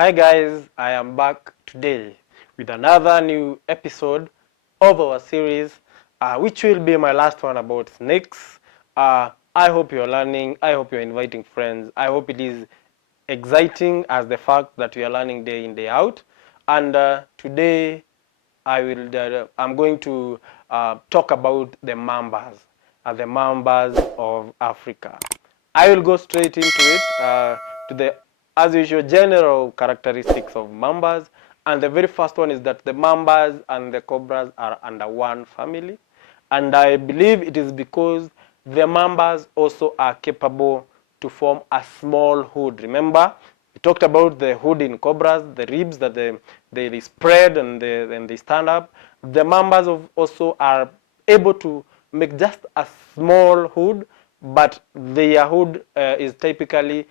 Hi guys, I am back today with another new episode of our series, which will be my last one about snakes. I hope you're learning, I hope you're inviting friends, I hope it is exciting as the fact that we are learning day in, day out. And today I'm going to talk about the Mambas of Africa. I will go straight into it to the, as usual, general characteristics of Mambas. And the very first one is that the Mambas and the Cobras are under one family. And I believe it is because the Mambas also are capable to form a small hood. Remember, we talked about the hood in Cobras, the ribs that they spread and they stand up. The Mambas also are able to make just a small hood, but their hood is typically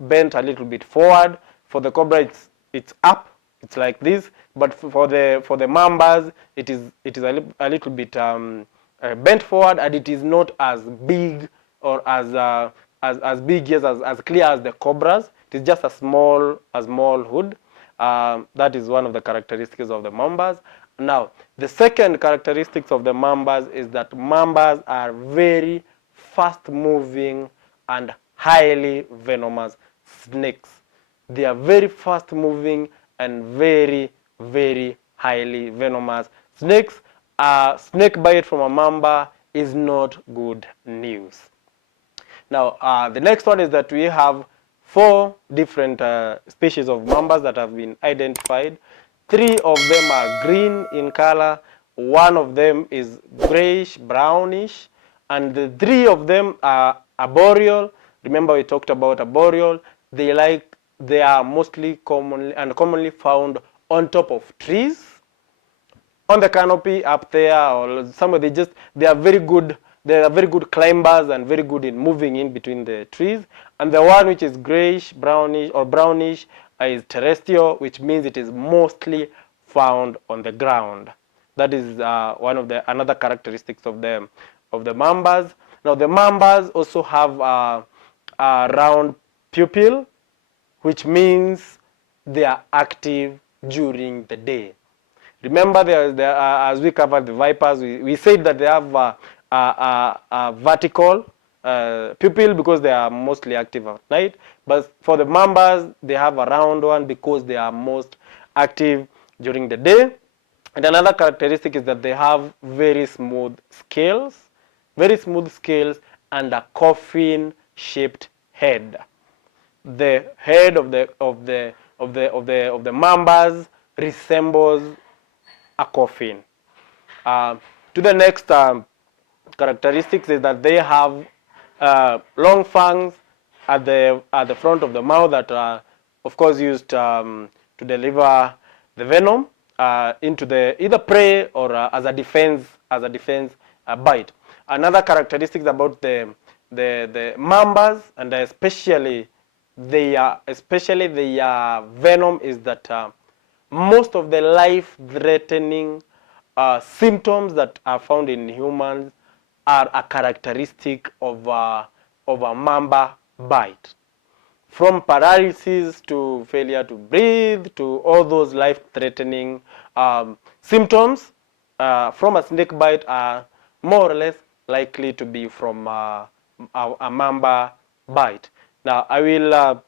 bent a little bit forward. For the Cobra, it's up. It's like this. But for the Mambas, it is a little bit bent forward, and it is not as big or as big, yes, as clear as the Cobras. It is just a small hood. That is one of the characteristics of the Mambas. Now, the second characteristics of the Mambas is that Mambas are very fast-moving and highly venomous snakes. They are very fast-moving and very, very highly venomous snakes. A snake bite from a mamba is not good news. Now, the next one is that we have 4 different species of mambas that have been identified. 3 of them are green in color, 1 of them is grayish, brownish, and the 3 of them are arboreal. Remember, we talked about arboreal. They are mostly commonly found on top of trees, on the canopy up there, or somewhere. They are very good. They are very good climbers and very good in moving in between the trees. And the one which is grayish, brownish is terrestrial, which means it is mostly found on the ground. That is one of the another characteristics of the mambas. Now the mambas also have a round pupil, which means they are active during the day. Remember, as we covered the vipers, we said that they have a vertical pupil because they are mostly active at night. But for the mambas, they have a round one because they are most active during the day. And another characteristic is that they have very smooth scales, and a coffin-shaped head. The head of the mambas resembles a coffin. To the next characteristics is that they have long fangs at the front of the mouth that are, of course, used to deliver the venom into the either prey or as a defense bite. Another characteristics about the mambas, and especially their venom, is that most of the life-threatening symptoms that are found in humans are a characteristic of a mamba bite. From paralysis to failure to breathe to all those life-threatening symptoms from a snake bite are more or less likely to be from a mamba bite. Now, I will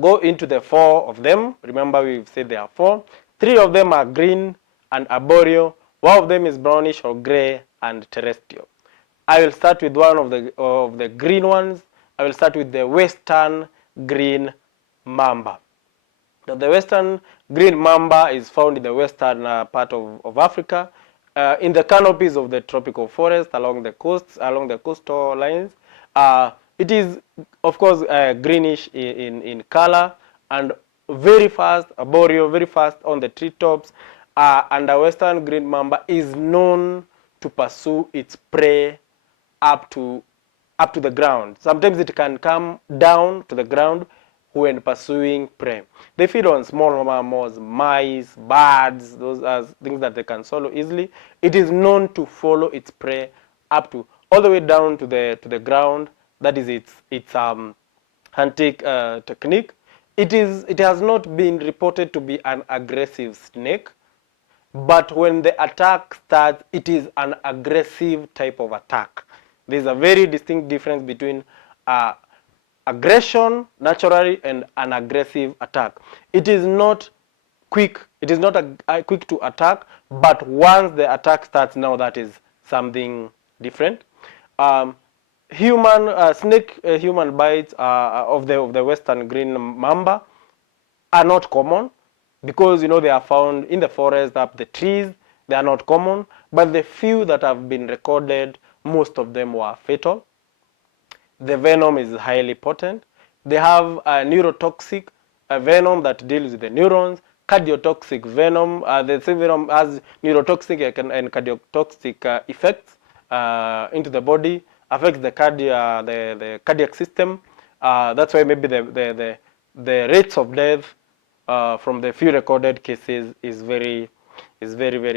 go into the 4 of them. Remember, we've said there are 4. 3 of them are green and arboreal. 1 of them is brownish or gray and terrestrial. I will start with one of the green ones. I will start with the western green mamba. Now, the western green mamba is found in the western part of Africa, in the canopies of the tropical forest along the coastal lines. It is, of course, greenish in color and very fast, arboreal, very fast on the treetops. And the western green mamba is known to pursue its prey up to the ground. Sometimes it can come down to the ground when pursuing prey. They feed on small mammals, mice, birds. Those are things that they can swallow easily. It is known to follow its prey up to all the way down to the ground. That is its hunting technique. It has not been reported to be an aggressive snake, but when the attack starts, it is an aggressive type of attack. There's a very distinct difference between aggression naturally and an aggressive attack. It is not quick. It is not quick to attack, but once the attack starts, now that is something different. Um, human bites of the western green mamba are not common, because they are found in the forest, up the trees. They are not common, but the few that have been recorded, most of them were fatal. The venom is highly potent. They have a neurotoxic venom that deals with the neurons. Cardiotoxic venom, the same venom has neurotoxic and cardiotoxic effects into the body, affects the cardiac system. That's why maybe the rates of death from the few recorded cases is very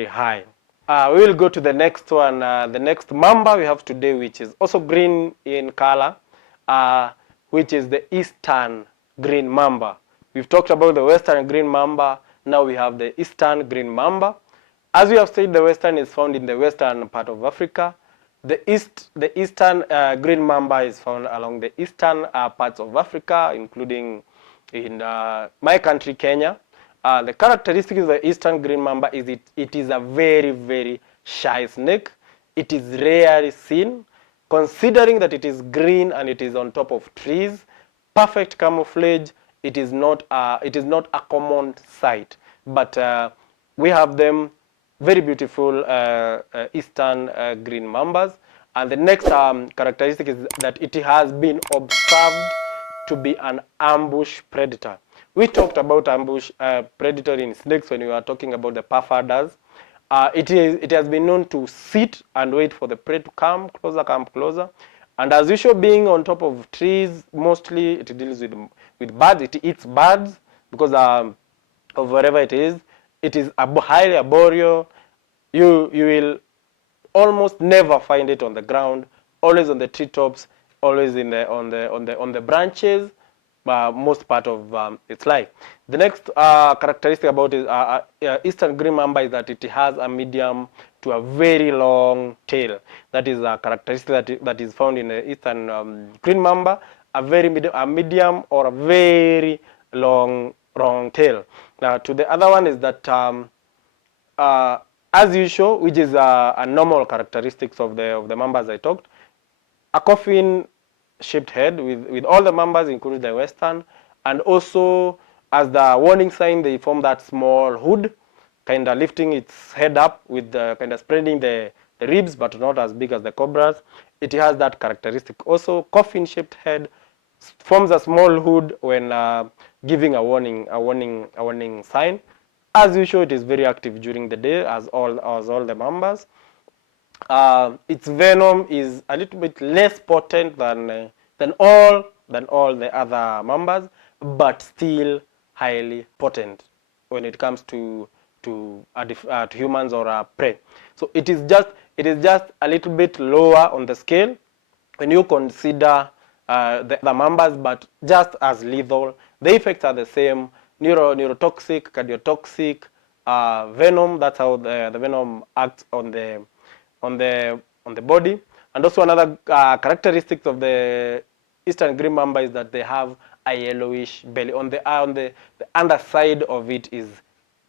high. We will go to the next one, the next mamba we have today, which is also green in color, which is the eastern green mamba. We've talked about the western green mamba. Now we have the eastern green mamba. As we have said, the western is found in the western part of Africa. The eastern green mamba is found along the eastern parts of Africa, including in my country, Kenya. The characteristic of the eastern green mamba is it is a very shy snake. It is rarely seen, considering that it is green and it is on top of trees. Perfect camouflage. It is not a common sight, but we have them. Very beautiful eastern green mambas. And the next characteristic is that it has been observed to be an ambush predator. We talked about ambush predator in snakes when we were talking about the puffaders. It has been known to sit and wait for the prey to come closer. And as usual, being on top of trees, mostly it deals with birds. It eats birds because of wherever it is. It is highly arboreal. You will almost never find it on the ground. Always on the treetops. Always on the branches. Most part of its life. The next characteristic about eastern green mamba is that it has a medium to a very long tail. That is a characteristic that is found in the eastern green mamba. A medium or a very long tail. Now, to the other one is that as usual, which is a normal characteristics of the mambas I talked, a coffin-shaped head with all the mambas, including the western, and also as the warning sign, they form that small hood, kind of lifting its head up with kind of spreading the ribs, but not as big as the cobras. It has that characteristic. Also, coffin-shaped head forms a small hood when giving a warning sign. As usual, it is very active during the day, as all the mambas. Its venom is a little bit less potent than all the other mambas, but still highly potent when it comes to humans or prey. So it is just a little bit lower on the scale when you consider the mambas, but just as lethal. The effects are the same: neurotoxic, cardiotoxic, venom. That's how the venom acts on the body. And also another characteristics of the eastern green mamba is that they have a yellowish belly. On the underside of it is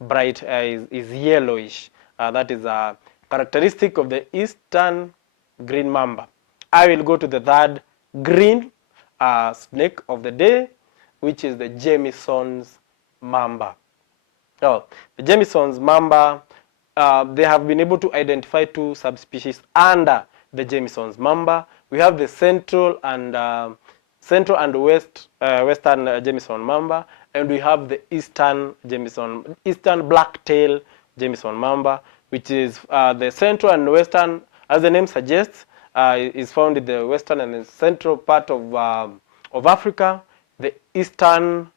bright, is yellowish. That is a characteristic of the eastern green mamba. I will go to the third green snake of the day, which is the Jamison's mamba. Now, the Jamison's mamba, they have been able to identify two subspecies under the Jamison's mamba. We have the central and western Jamison mamba, and we have the eastern black-tail Jamison mamba, which is the central and western, as the name suggests, is found in the western and the central part of Africa. The eastern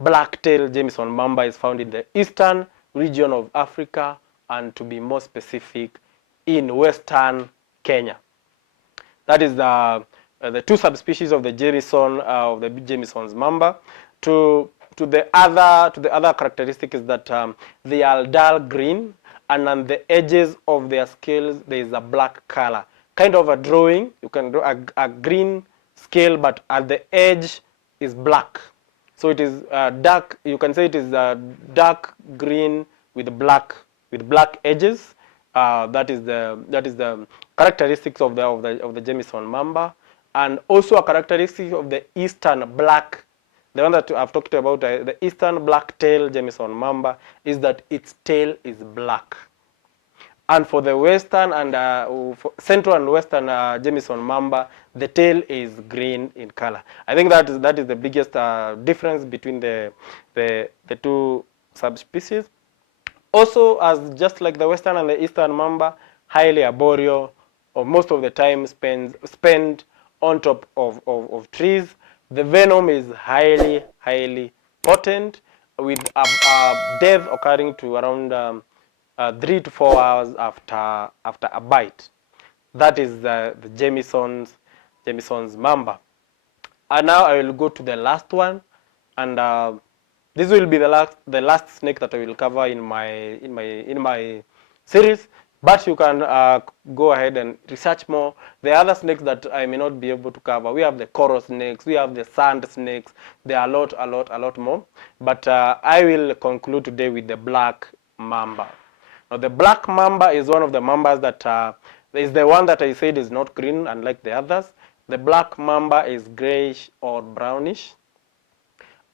black-tail Jamison mamba is found in the eastern region of Africa, and to be more specific, in western Kenya. That is the two subspecies of the Jamison's mamba. to the other characteristic is that they are dull green, and on the edges of their scales there is a black color, kind of a drawing. You can draw a green scale, but at the edge is black. So it is dark. You can say it is dark green with black edges. That is the characteristics of the Jameson Mamba, and also a characteristic of the Eastern black. The one that I've talked about, the Eastern black tail Jameson Mamba, is that its tail is black. And for the Western and for Central and Western Jameson Mamba, the tail is green in color. I think that is the biggest difference between the two subspecies. Also, as just like the Western and the Eastern Mamba, highly arboreal, or most of the time spend on top of trees. The venom is highly potent, with a death occurring to around 3 to 4 hours after a bite. That is the Jameson's Mamba. And now I will go to the last one, and this will be the last snake that I will cover in my series. But you can go ahead and research more. The other snakes that I may not be able to cover, we have the coral snakes, we have the sand snakes. There are a lot more. But I will conclude today with the black mamba. Now, the black mamba is one of the mambas that is the one that I said is not green, unlike the others. The black mamba is grayish or brownish.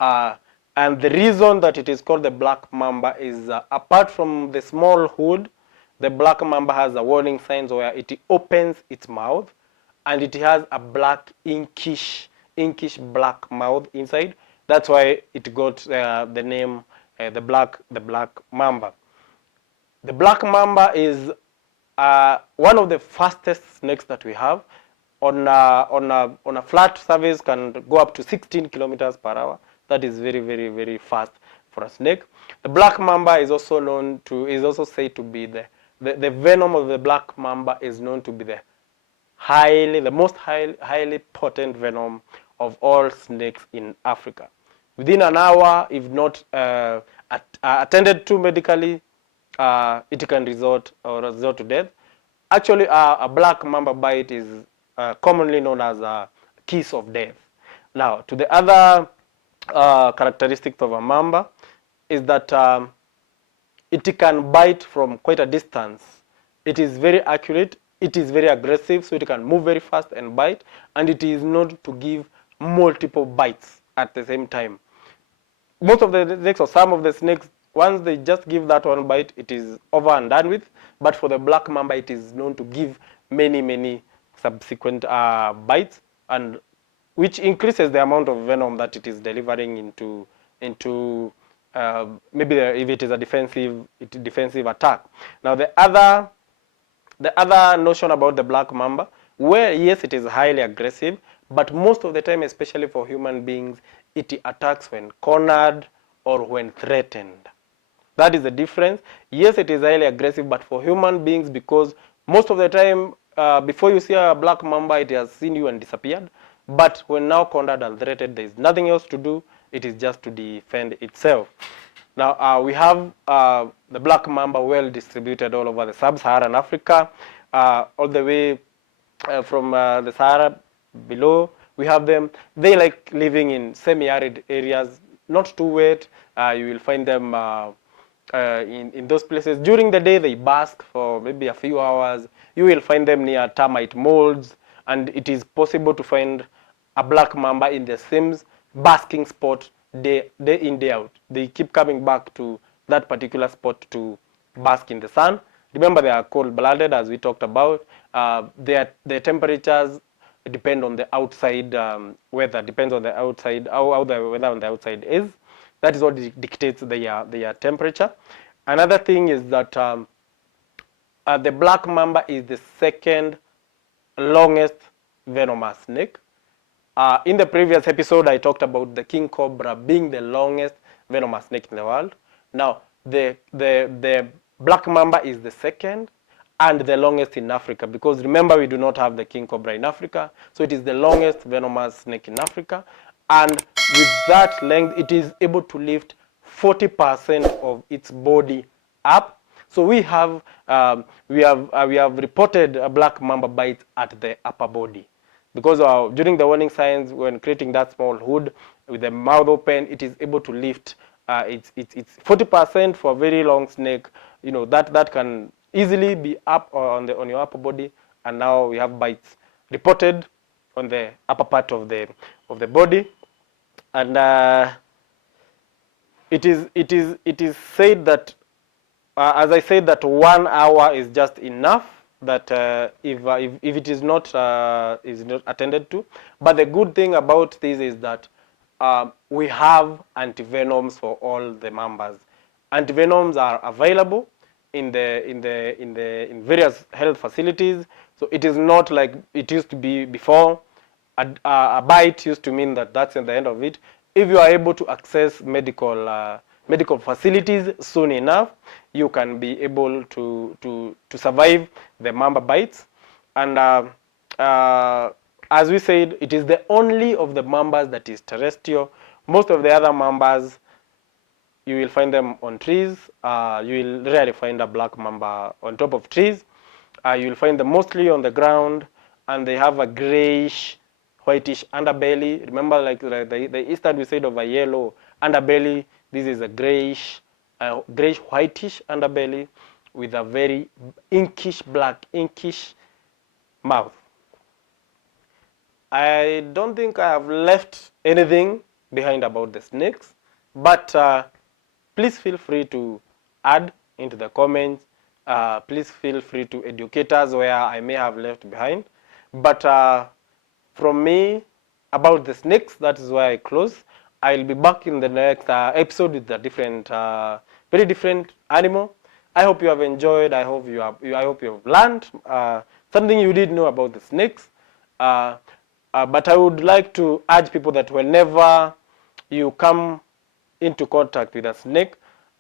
And the reason that it is called the black mamba is apart from the small hood, the black mamba has a warning signs where it opens its mouth, and it has a black inkish black mouth inside. That's why it got the name the black mamba. The black mamba is one of the fastest snakes that we have. On a flat surface can go up to 16 kilometers per hour. That is very fast for a snake. The black mamba is also said to be the venom of the black mamba is known to be the most highly potent venom of all snakes in Africa. Within an hour, if not attended to medically, it can resort to death. Actually, a black mamba bite is commonly known as a kiss of death. Now, to the other characteristics of a mamba is that it can bite from quite a distance. It is very accurate. It is very aggressive, so it can move very fast and bite, and it is known to give multiple bites at the same time. Most of the snakes, or some of the snakes, once they just give that one bite, it is over and done with. But for the black mamba, it is known to give many subsequent bites, and which increases the amount of venom that it is delivering into maybe if it is a defensive attack. Now the other notion about the black mamba, where yes, it is highly aggressive, but most of the time, especially for human beings, it attacks when cornered or when threatened. That is the difference. Yes, it is highly aggressive, but for human beings, because most of the time, before you see a black mamba, it has seen you and disappeared. But when now cornered and threatened, there is nothing else to do. It is just to defend itself. Now, we have the black mamba well distributed all over the sub-Saharan Africa, all the way from the Sahara below. We have them. They like living in semi-arid areas, not too wet. You will find them in those places. During the day, they bask for maybe a few hours. You will find them near termite molds, and it is possible to find a black mamba in the same basking spot day in, day out. They keep coming back to that particular spot to bask in the sun. Remember, they are cold-blooded, as we talked about. Their temperatures depend on the outside weather, depends on the outside, how the weather on the outside is. That is what dictates their temperature. Another thing is that the black mamba is the second longest venomous snake. In the previous episode, I talked about the king cobra being the longest venomous snake in the world. Now, the black mamba is the second and the longest in Africa, because remember, we do not have the king cobra in Africa, so it is the longest venomous snake in Africa, and with that length, it is able to lift 40% of its body up. So we have reported a black mamba bite at the upper body, because during the warning signs, when creating that small hood with the mouth open, it is able to lift it's 40% for a very long snake. You know, that can easily be up on your upper body, and now we have bites reported on the upper part of the body. And it is said that, as I said, that 1 hour is just enough. That if it is not attended to. But the good thing about this is that we have antivenoms for all the Mambas. Antivenoms are available in various health facilities. So it is not like it used to be before. A bite used to mean that that's the end of it. If you are able to access medical facilities soon enough, you can be able to survive the mamba bites. And as we said, it is the only of the mambas that is terrestrial. Most of the other mambas, you will find them on trees. You will rarely find a black mamba on top of trees. You will find them mostly on the ground, and they have a grayish, whitish underbelly. Remember, like the eastern we said of a yellow underbelly. This is a grayish, whitish underbelly with a very inkish black, inkish mouth. I don't think I have left anything behind about the snakes, but please feel free to add into the comments. Please feel free to educate us where I may have left behind. But from me, about the snakes, that is where I close. I'll be back in the next episode with a different, very different animal. I hope you have enjoyed. I hope you have learned something you didn't know about the snakes. But I would like to urge people that whenever you come into contact with a snake,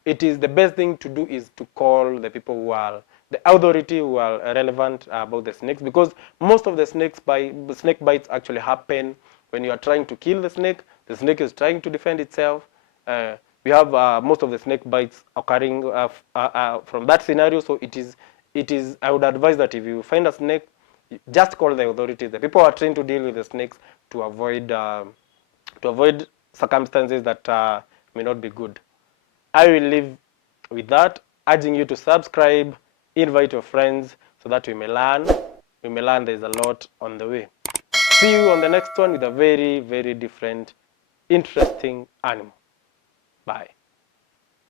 it is the best thing to do is to call the people who are the authority who are relevant about the snakes, because most of the snake bites actually happen when you are trying to kill the snake. The snake is trying to defend itself. We have most of the snake bites occurring from that scenario. So it is. I would advise that if you find a snake, just call the authorities. The people who are trained to deal with the snakes to avoid circumstances that may not be good. I will leave with that, urging you to subscribe, invite your friends so that we may learn. We may learn there's a lot on the way. See you on the next one with a very, very different, interesting animal. Bye.